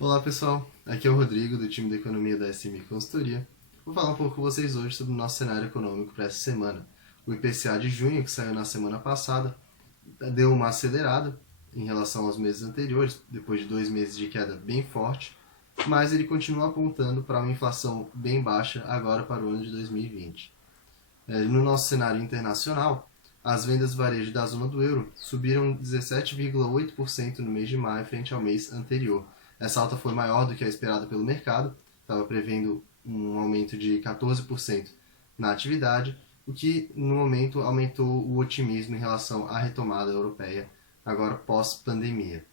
Olá pessoal, aqui é o Rodrigo do time de Economia da SMI Consultoria. Vou falar um pouco com vocês hoje sobre o nosso cenário econômico para essa semana. O IPCA de junho, que saiu na semana passada, deu uma acelerada em relação aos meses anteriores, depois de 2 meses de queda bem forte, mas ele continua apontando para uma inflação bem baixa agora para o ano de 2020. No nosso cenário internacional, as vendas varejo da zona do euro subiram 17,8% no mês de maio frente ao mês anterior. Essa alta foi maior do que a esperada pelo mercado, estava prevendo um aumento de 14% na atividade, o que no momento aumentou o otimismo em relação à retomada europeia, agora pós-pandemia.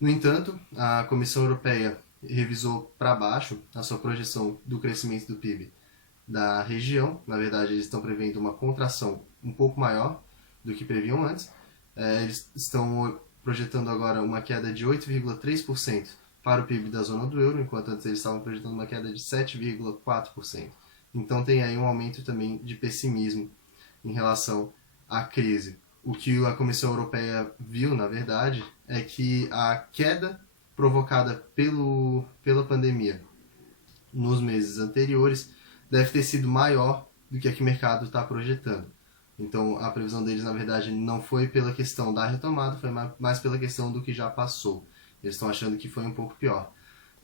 No entanto, a Comissão Europeia revisou para baixo a sua projeção do crescimento do PIB da região. Na verdade, eles estão prevendo uma contração um pouco maior do que previam antes. Eles estão projetando agora uma queda de 8,3% para o PIB da zona do euro, enquanto antes eles estavam projetando uma queda de 7,4%. Então tem aí um aumento também de pessimismo em relação à crise. O que a Comissão Europeia viu, na verdade, é que a queda provocada pela pandemia nos meses anteriores deve ter sido maior do que a que o mercado está projetando. Então, a previsão deles, na verdade, não foi pela questão da retomada, foi mais pela questão do que já passou. Eles estão achando que foi um pouco pior.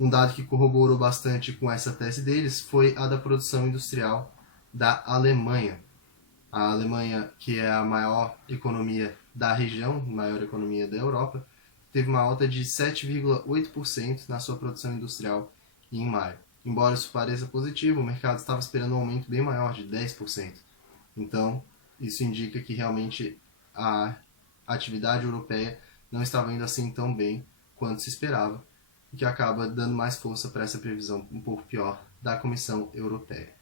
Um dado que corroborou bastante com essa tese deles foi a da produção industrial da Alemanha. A Alemanha, que é a maior economia da região, maior economia da Europa, teve uma alta de 7,8% na sua produção industrial em maio. Embora isso pareça positivo, o mercado estava esperando um aumento bem maior, de 10%. Então, isso indica que realmente a atividade europeia não estava indo assim tão bem quanto se esperava, o que acaba dando mais força para essa previsão um pouco pior da Comissão Europeia.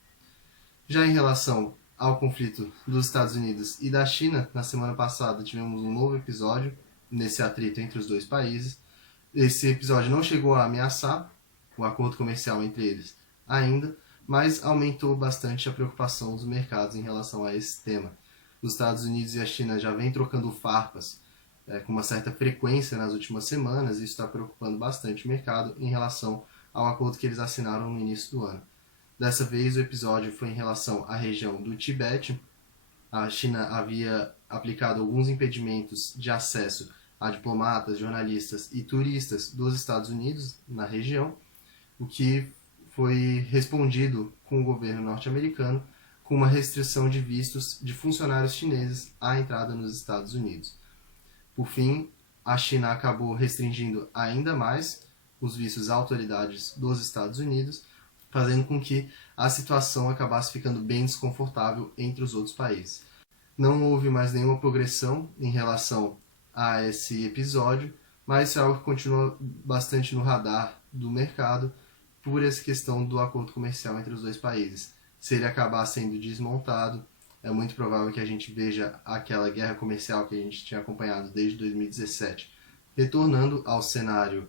Já em relação ao conflito dos Estados Unidos e da China, na semana passada tivemos um novo episódio nesse atrito entre os dois países. Esse episódio não chegou a ameaçar o acordo comercial entre eles ainda, mas aumentou bastante a preocupação dos mercados em relação a esse tema. Os Estados Unidos e a China já vêm trocando farpas com uma certa frequência nas últimas semanas, e isso está preocupando bastante o mercado em relação ao acordo que eles assinaram no início do ano. Dessa vez o episódio foi em relação à região do Tibete. A China havia aplicado alguns impedimentos de acesso a diplomatas, jornalistas e turistas dos Estados Unidos na região, o que foi respondido com o governo norte-americano com uma restrição de vistos de funcionários chineses à entrada nos Estados Unidos. Por fim, a China acabou restringindo ainda mais os vistos a autoridades dos Estados Unidos, fazendo com que a situação acabasse ficando bem desconfortável entre os outros países. Não houve mais nenhuma progressão em relação a esse episódio, mas isso é algo que continua bastante no radar do mercado por essa questão do acordo comercial entre os dois países. Se ele acabar sendo desmontado, é muito provável que a gente veja aquela guerra comercial que a gente tinha acompanhado desde 2017 retornando ao cenário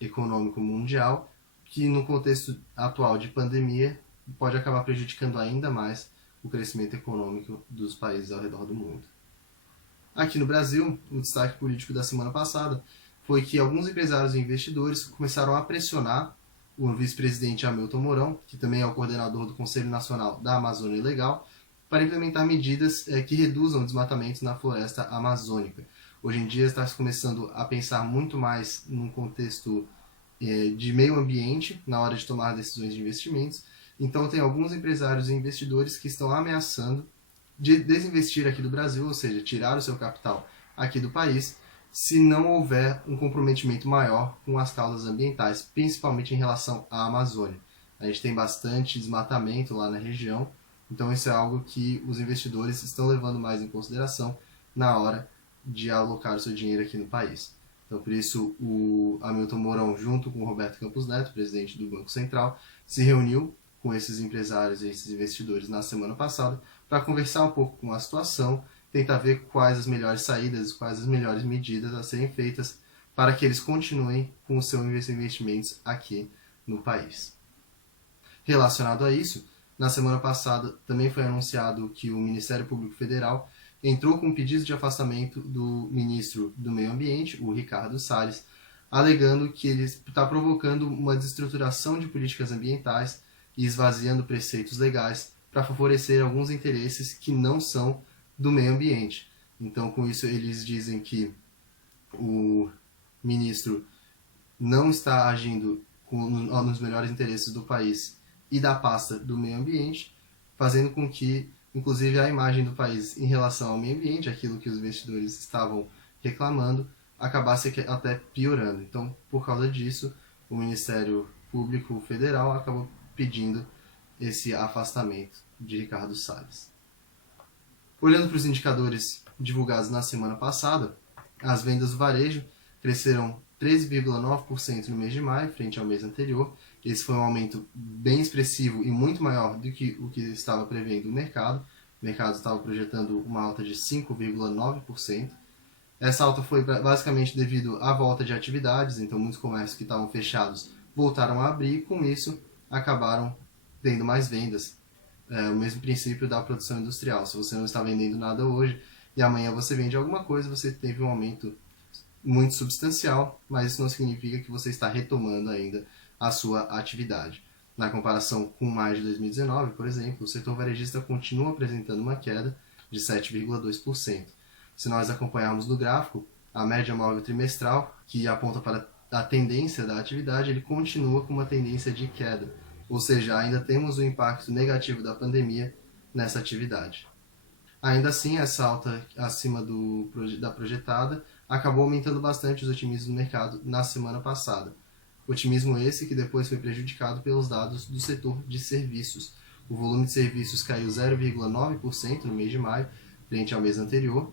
econômico mundial, que no contexto atual de pandemia pode acabar prejudicando ainda mais o crescimento econômico dos países ao redor do mundo. Aqui no Brasil, o destaque político da semana passada foi que alguns empresários e investidores começaram a pressionar o vice-presidente Hamilton Mourão, que também é o coordenador do Conselho Nacional da Amazônia Legal, para implementar medidas que reduzam o desmatamento na floresta amazônica. Hoje em dia está se começando a pensar muito mais num contexto de meio ambiente na hora de tomar decisões de investimentos. Então tem alguns empresários e investidores que estão ameaçando de desinvestir aqui do Brasil, ou seja, tirar o seu capital aqui do país, se não houver um comprometimento maior com as causas ambientais, principalmente em relação à Amazônia. A gente tem bastante desmatamento lá na região, então isso é algo que os investidores estão levando mais em consideração na hora de alocar o seu dinheiro aqui no país. Então, por isso, o Hamilton Mourão, junto com o Roberto Campos Neto, presidente do Banco Central, se reuniu com esses empresários e esses investidores na semana passada para conversar um pouco com a situação, tentar ver quais as melhores saídas, quais as melhores medidas a serem feitas para que eles continuem com os seus investimentos aqui no país. Relacionado a isso, na semana passada também foi anunciado que o Ministério Público Federal entrou com um pedido de afastamento do ministro do Meio Ambiente, o Ricardo Salles, alegando que ele está provocando uma desestruturação de políticas ambientais e esvaziando preceitos legais para favorecer alguns interesses que não são do meio ambiente. Então, com isso, eles dizem que o ministro não está agindo nos melhores interesses do país e da pasta do meio ambiente, fazendo com que, inclusive, a imagem do país em relação ao meio ambiente, aquilo que os investidores estavam reclamando, acabasse até piorando. Então, por causa disso, o Ministério Público Federal acabou pedindo esse afastamento de Ricardo Salles. Olhando para os indicadores divulgados na semana passada, as vendas do varejo cresceram 13,9% no mês de maio, frente ao mês anterior. Esse foi um aumento bem expressivo e muito maior do que o que estava prevendo o mercado. O mercado estava projetando uma alta de 5,9%. Essa alta foi basicamente devido à volta de atividades, então muitos comércios que estavam fechados voltaram a abrir e com isso acabaram tendo mais vendas. O mesmo princípio da produção industrial. Se você não está vendendo nada hoje e amanhã você vende alguma coisa, você teve um aumento muito substancial, mas isso não significa que você está retomando ainda a sua atividade. Na comparação com maio de 2019, por exemplo, o setor varejista continua apresentando uma queda de 7,2%. Se nós acompanharmos no gráfico, a média móvel trimestral, que aponta para a tendência da atividade, ele continua com uma tendência de queda, ou seja, ainda temos o impacto negativo da pandemia nessa atividade. Ainda assim, essa alta acima da projetada acabou aumentando bastante os otimismos no mercado na semana passada. Otimismo esse que depois foi prejudicado pelos dados do setor de serviços. O volume de serviços caiu 0,9% no mês de maio, frente ao mês anterior.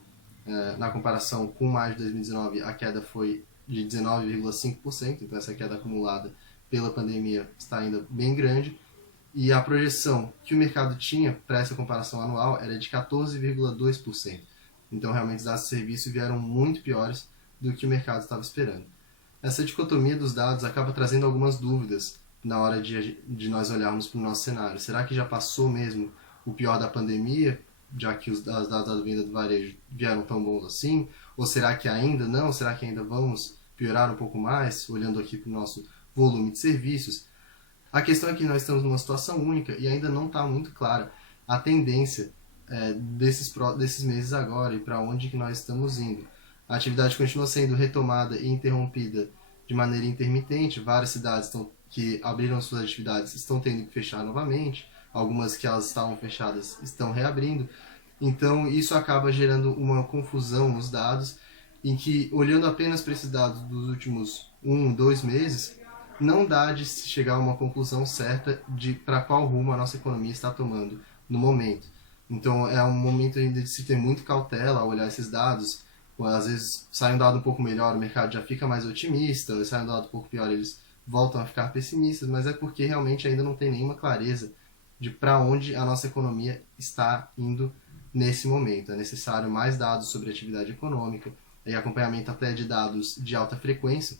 Na comparação com maio de 2019, a queda foi de 19,5%, então essa queda acumulada pela pandemia está ainda bem grande. E a projeção que o mercado tinha para essa comparação anual era de 14,2%. Então, realmente, os dados de serviço vieram muito piores do que o mercado estava esperando. Essa dicotomia dos dados acaba trazendo algumas dúvidas na hora de nós olharmos para o nosso cenário. Será que já passou mesmo o pior da pandemia, já que os dados da venda do varejo vieram tão bons assim? Ou será que ainda não? Será que ainda vamos piorar um pouco mais, olhando aqui para o nosso volume de serviços? A questão é que nós estamos numa situação única e ainda não está muito clara a tendência desses meses agora e para onde que nós estamos indo. A atividade continua sendo retomada e interrompida de maneira intermitente. Várias cidades que abriram suas atividades estão tendo que fechar novamente. Algumas que elas estavam fechadas estão reabrindo. Então, isso acaba gerando uma confusão nos dados, em que, olhando apenas para esses dados dos últimos 2 meses, não dá de se chegar a uma conclusão certa de para qual rumo a nossa economia está tomando no momento. Então, é um momento ainda de se ter muito cautela ao olhar esses dados. Às vezes, sai um dado um pouco melhor, o mercado já fica mais otimista, sai um dado um pouco pior, eles voltam a ficar pessimistas, mas é porque realmente ainda não tem nenhuma clareza de para onde a nossa economia está indo nesse momento. É necessário mais dados sobre atividade econômica e acompanhamento até de dados de alta frequência,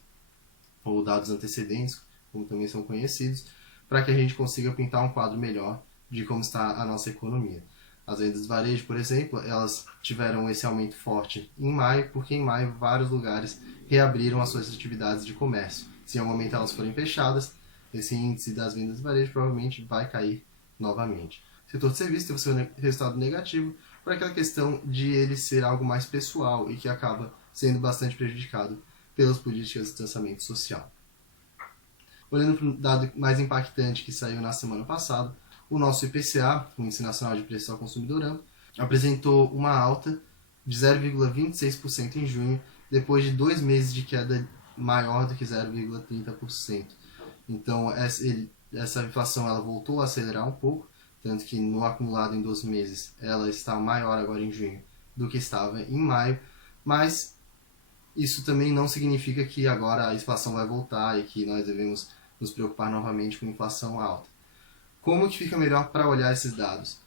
ou dados antecedentes, como também são conhecidos, para que a gente consiga pintar um quadro melhor de como está a nossa economia. As vendas de varejo, por exemplo, elas tiveram esse aumento forte em maio, porque em maio vários lugares reabriram as suas atividades de comércio. Se em algum momento elas forem fechadas, esse índice das vendas de varejo provavelmente vai cair novamente. O setor de serviços teve seu resultado negativo por aquela questão de ele ser algo mais pessoal e que acaba sendo bastante prejudicado pelas políticas de distanciamento social. Olhando para o dado mais impactante que saiu na semana passada, o nosso IPCA, o Índice Nacional de Preços ao Consumidor Amplo, apresentou uma alta de 0,26% em junho, depois de 2 meses de queda maior do que 0,30%. Então, essa inflação ela voltou a acelerar um pouco, tanto que no acumulado em 12 meses ela está maior agora em junho do que estava em maio, mas isso também não significa que agora a inflação vai voltar e que nós devemos nos preocupar novamente com inflação alta. Como que fica melhor para olhar esses dados?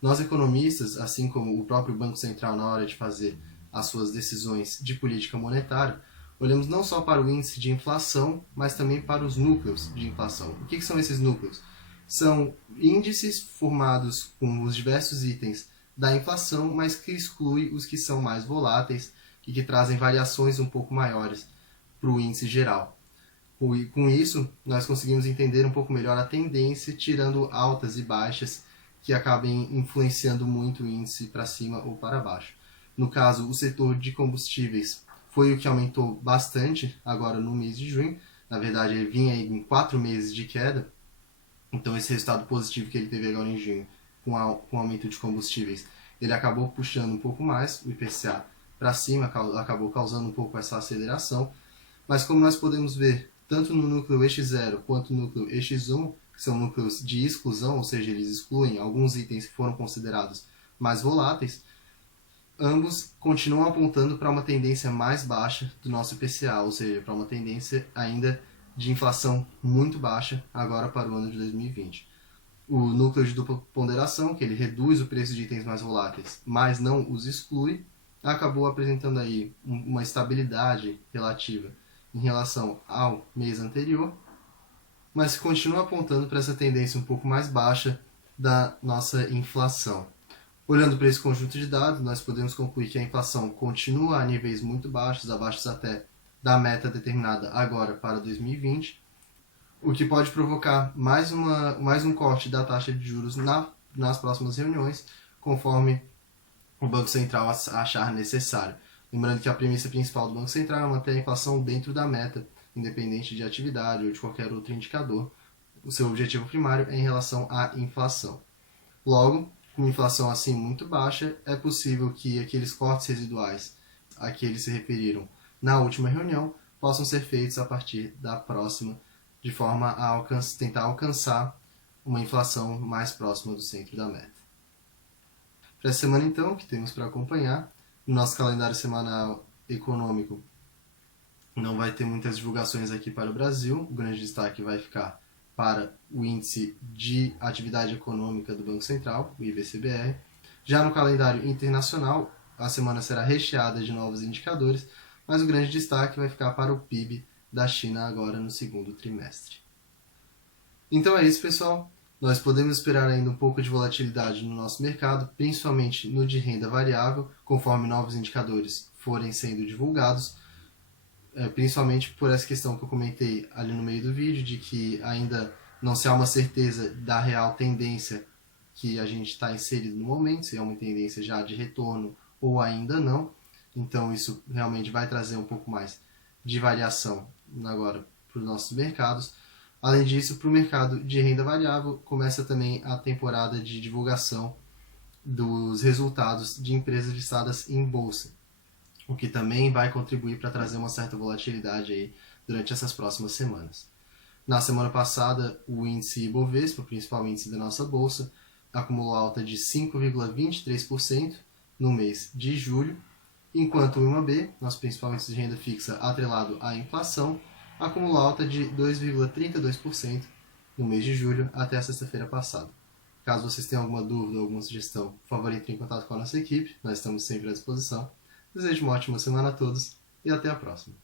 Nós economistas, assim como o próprio Banco Central na hora de fazer as suas decisões de política monetária, olhamos não só para o índice de inflação, mas também para os núcleos de inflação. O que são esses núcleos? São índices formados com os diversos itens da inflação, mas que exclui os que são mais voláteis e que trazem variações um pouco maiores para o índice geral. Com isso, nós conseguimos entender um pouco melhor a tendência, tirando altas e baixas que acabem influenciando muito o índice para cima ou para baixo. No caso, o setor de combustíveis foi o que aumentou bastante agora no mês de junho. Na verdade, ele vinha aí em 4 meses de queda. Então, esse resultado positivo que ele teve agora em junho, com o aumento de combustíveis, ele acabou puxando um pouco mais o IPCA para cima, acabou causando um pouco essa aceleração. Mas como nós podemos ver, tanto no núcleo EX0 quanto no núcleo EX1, que são núcleos de exclusão, ou seja, eles excluem alguns itens que foram considerados mais voláteis, ambos continuam apontando para uma tendência mais baixa do nosso IPCA, ou seja, para uma tendência ainda de inflação muito baixa agora para o ano de 2020. O núcleo de dupla ponderação, que ele reduz o preço de itens mais voláteis, mas não os exclui, acabou apresentando aí uma estabilidade relativa em relação ao mês anterior, mas continua apontando para essa tendência um pouco mais baixa da nossa inflação. Olhando para esse conjunto de dados, nós podemos concluir que a inflação continua a níveis muito baixos, abaixo até da meta determinada agora para 2020, o que pode provocar mais um corte da taxa de juros nas próximas reuniões, conforme o Banco Central achar necessário. Lembrando que a premissa principal do Banco Central é manter a inflação dentro da meta, independente de atividade ou de qualquer outro indicador. O seu objetivo primário é em relação à inflação. Logo, com uma inflação assim muito baixa, é possível que aqueles cortes residuais a que eles se referiram na última reunião possam ser feitos a partir da próxima, de forma a tentar alcançar uma inflação mais próxima do centro da meta. Para essa semana, então, o que temos para acompanhar, no nosso calendário semanal econômico, não vai ter muitas divulgações aqui para o Brasil. O grande destaque vai ficar para o Índice de Atividade Econômica do Banco Central, o IBCBR. Já no calendário internacional, a semana será recheada de novos indicadores, mas o grande destaque vai ficar para o PIB da China agora no segundo trimestre. Então é isso, pessoal. Nós podemos esperar ainda um pouco de volatilidade no nosso mercado, principalmente no de renda variável, conforme novos indicadores forem sendo divulgados, principalmente por essa questão que eu comentei ali no meio do vídeo, de que ainda não se há uma certeza da real tendência que a gente está inserido no momento, se é uma tendência já de retorno ou ainda não. Então isso realmente vai trazer um pouco mais de variação agora para os nossos mercados. Além disso, para o mercado de renda variável, começa também a temporada de divulgação dos resultados de empresas listadas em bolsa, o que também vai contribuir para trazer uma certa volatilidade aí durante essas próximas semanas. Na semana passada, o índice Ibovespa, o principal índice da nossa bolsa, acumulou alta de 5,23% no mês de julho, enquanto o IMAB, nosso principal índice de renda fixa atrelado à inflação, acumulou alta de 2,32% no mês de julho até a sexta-feira passada. Caso vocês tenham alguma dúvida ou alguma sugestão, por favor, entre em contato com a nossa equipe, nós estamos sempre à disposição. Desejo uma ótima semana a todos e até a próxima.